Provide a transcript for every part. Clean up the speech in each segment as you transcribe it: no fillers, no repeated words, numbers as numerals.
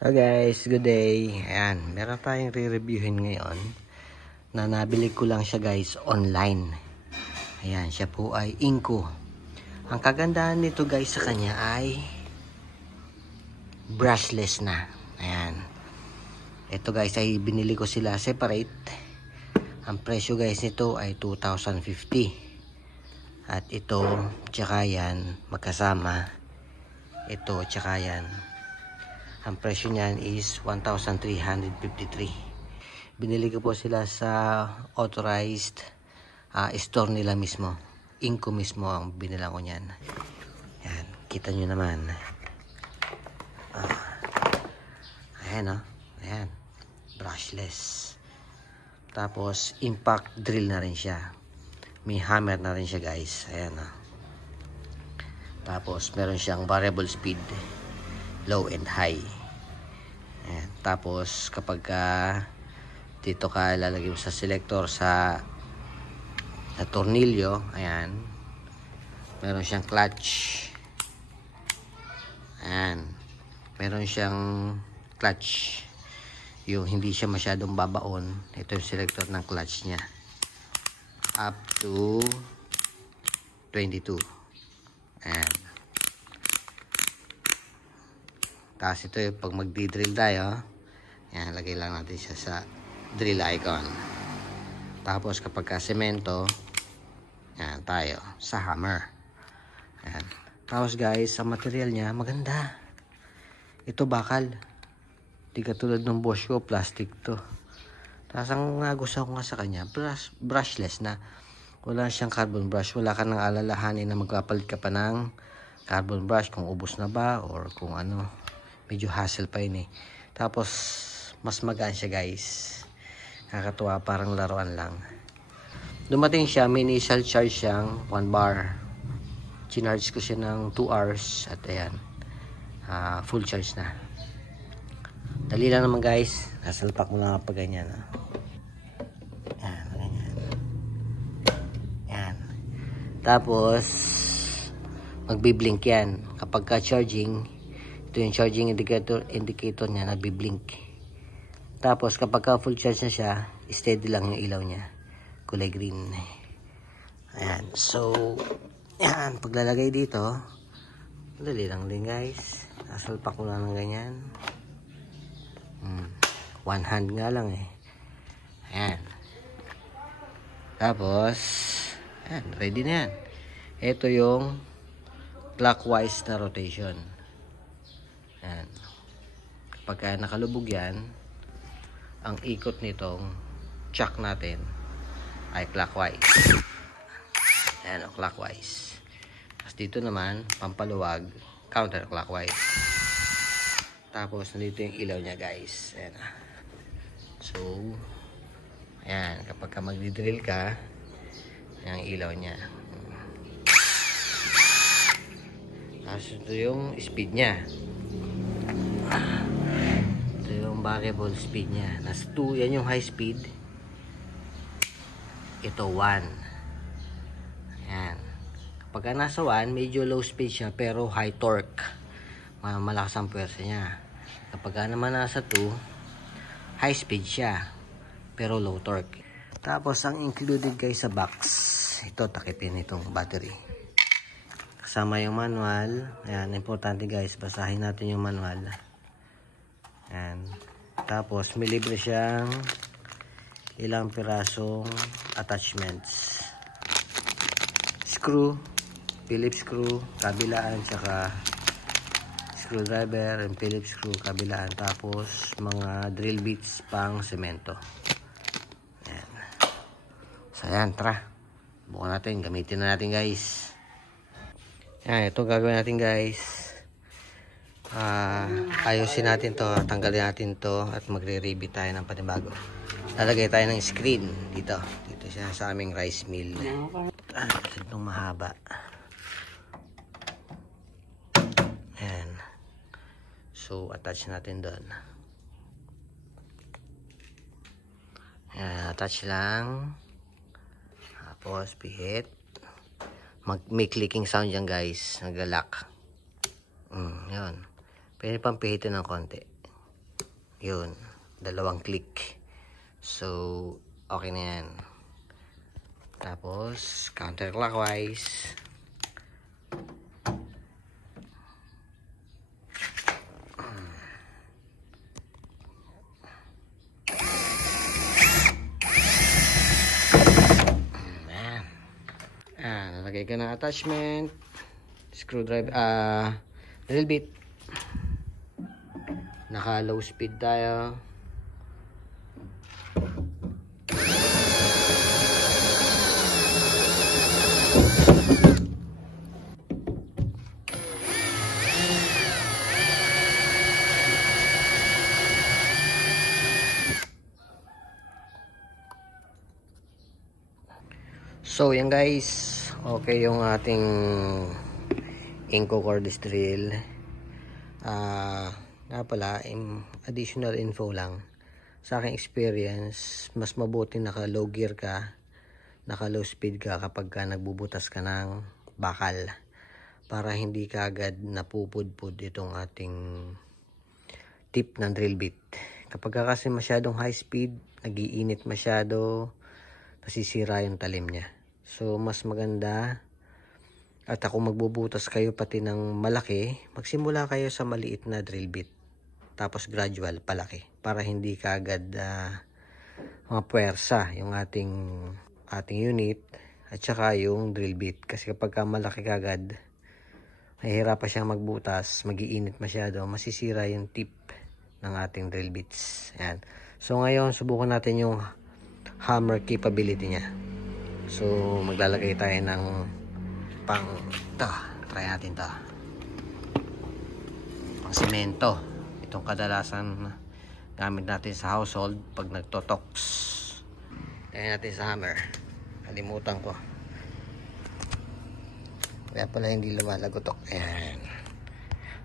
Hello guys, good day. Ayan, meron tayong re-reviewin ngayon na nabili ko lang siya guys online. Ayan, siya po ay Inco. Ang kagandahan nito guys sa kanya ay brushless na. Ayan. Ito guys ay binili ko sila separate. Ang presyo guys nito ay 2,050. At ito, tsaka yan, magkasama. Ito, tsaka yan. Ang presyo niyan is 1,353. Binili ko po sila sa authorized store nila mismo. Inco mismo ang binila ko niyan. Ayan, kita nyo naman. Ayan o. Ayan. Brushless. Tapos, impact drill na rin siya. May hammer na rin siya guys. Ayan o. Tapos, meron siyang variable speed. Low and high. Ayan. Tapos kapag dito ka lalagay mo sa selector sa tornilyo, ayan, meron siyang clutch. Ayan, meron siyang clutch, yung hindi siya masyadong babaon. Ito yung selector ng clutch nya, up to 22. Ayan. Tapos ito yung pag magdi-drill tayo, yan, lagay lang natin siya sa drill icon. Tapos kapag semento, yan, tayo sa hammer. Yan. Tapos guys, sa material niya, maganda. Ito bakal. Di katulad ng Bosch ko, plastic to. Tapos ang nagustuhan ko nga sa kanya, brushless na. Wala siyang carbon brush. Wala ka nang alalahanin na magpapalit ka pa ng carbon brush kung ubos na ba or kung ano. Medyo hassle pa yun eh. Tapos, mas magaan siya guys. Nakakatuwa, parang laruan lang. Dumating siya, may initial charge siyang 1 bar. Chinarge ko siya ng 2 hours. At ayan, full charge na. Dali lang naman guys. Nasalpak mo lang kapag ganyan. Ayan, ganyan. Ayan. Tapos, magbiblink yan. Kapag ka-charging, ito yung charging indicator niya, nagbi-blink. Tapos kapag ka full charge na siya, steady lang yung ilaw niya, kulay green. Ayan, so ayan, paglalagay dito, dali lang din guys. Nasalpak ko lang ng ganyan. One hand nga lang eh. Ayan. Tapos ayan, ready na yan. Ito yung clockwise na rotation. Ayan. Kapag nakalubog yan, ang ikot nitong chuck natin ay clockwise. Ayan, clockwise. Tapos dito naman, pampaluwag, counterclockwise. Tapos nandito yung ilaw niya guys. Ayan. So, ayan, kapag magdi-drill ka, yung ilaw niya. Tapos ito yung speed niya. Ito yung variable speed nya. Nasa 2, yan yung high speed. Ito 1. Ayan. Kapag nasa 1, medyo low speed siya pero high torque. Malakas ang pwersa nya. Kapag naman nasa 2, high speed siya pero low torque. Tapos ang included guys sa box, ito takipin itong battery. Kasama yung manual. Ayan, importante guys, basahin natin yung manual. Ayan. Tapos may libre siyang ilang pirasong attachments. Screw, Phillips screw, kabilaan, tsaka screwdriver and Phillips screw, kabilaan. Tapos mga drill bits pang semento. Ayan. So ayan, tara. Bukan natin, gamitin na natin guys. Ayan, ito gagawin natin guys. Ayusin natin to, tanggalin natin to at magre-rebuild tayo ng panibago. Lalagay tayo ng screen dito siya sa aming rice mill. Itong mahaba. Ayan. So attach natin doon. Ayan, attach lang. Tapos pihit. May clicking sound yan guys, nag-lock. Yun. Pwede pang pihitin ng konti. Yun, 2 click. So, okay na yan. Tapos, counterclockwise. Nalagay ka ng attachment, screwdriver, drill bit. Naka low speed tayo. So yan guys, okay yung ating Inco cordless drill. Nga pala, additional info lang. Sa aking experience, mas mabuti naka low gear ka, naka low speed ka kapag ka nagbubutas ka ng bakal. Para hindi ka agad napupudpud itong ating tip ng drill bit. Kapag ka kasi masyadong high speed, nagiinit masyado, nasisira yung talim niya. So, mas maganda, at ako magbubutas kayo pati ng malaki, magsimula kayo sa maliit na drill bit. Tapos gradual, palaki. Para hindi ka agad mga puwersa yung ating unit at saka yung drill bit. Kasi kapag ka malaki ka agad, mahihirapan siyang magbutas, magiinit masyado, masisira yung tip ng ating drill bits. Ayan. So, ngayon, subukan natin yung hammer capability niya. So, maglalagay tayo ng try natin to. Pang semento. Itong kadalasan gamit natin sa household pag nagtotox. Tayo natin sa hammer. Kalimutan ko. Kaya pala hindi lumalagotok. Ayan.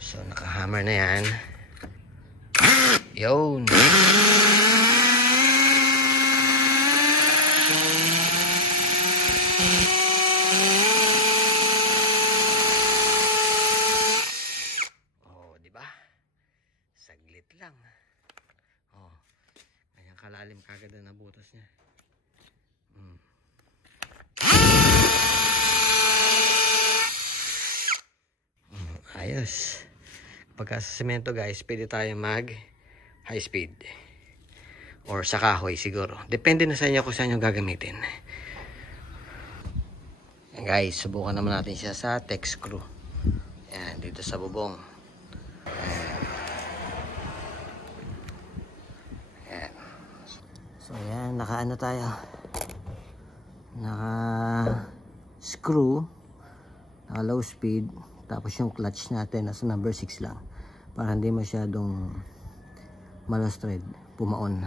So, naka-hammer na yan. Yun. Saglit lang. Kanyang kalalim kagad na nabutas niya. Ayos. Pagka sa semento guys, pwede tayo mag high speed. Or sa kahoy siguro. Depende na sa inyo kung saan nyo gagamitin. Guys, subukan naman natin siya sa tech screw. Yan, dito sa bubong. So yan, naka tayo, naka screw, naka low speed, tapos yung clutch natin nasa number 6 lang para hindi masyadong malostred, pumaon.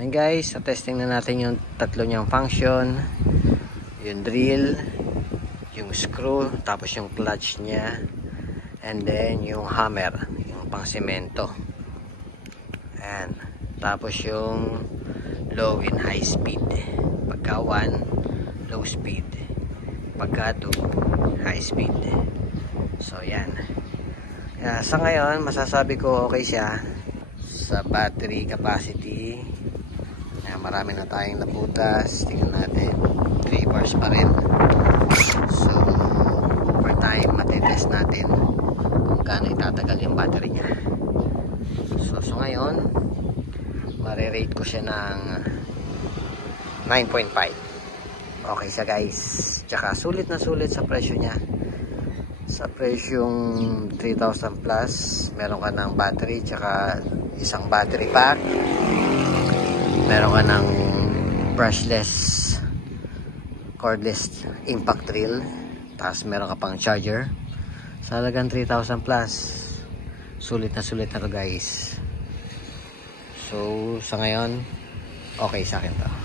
And guys, testing na natin yung tatlo niyang function, yung drill, yung screw, tapos yung clutch niya, and then yung hammer, yung pang semento. And tapos yung low and high speed. Pagka 1, low speed. Pagka 2, high speed. So yan. Sa ngayon, masasabi ko okay siya sa battery capacity. Marami na tayong nabutas. Tingnan natin, 3 bars pa rin. So over time matitest natin kung gaano itatagal yung battery nya. So ngayon marirate ko siya ng 9.5. Okay siya guys. Tsaka sulit na sulit sa presyo niya. Sa presyong 3,000 plus, meron ka ng battery, tsaka isang battery pack. Meron ka ng brushless, cordless impact drill. Tapos meron ka pang charger. Sa halagang 3,000 plus, sulit na to guys. So, sa ngayon, okay sa akin to.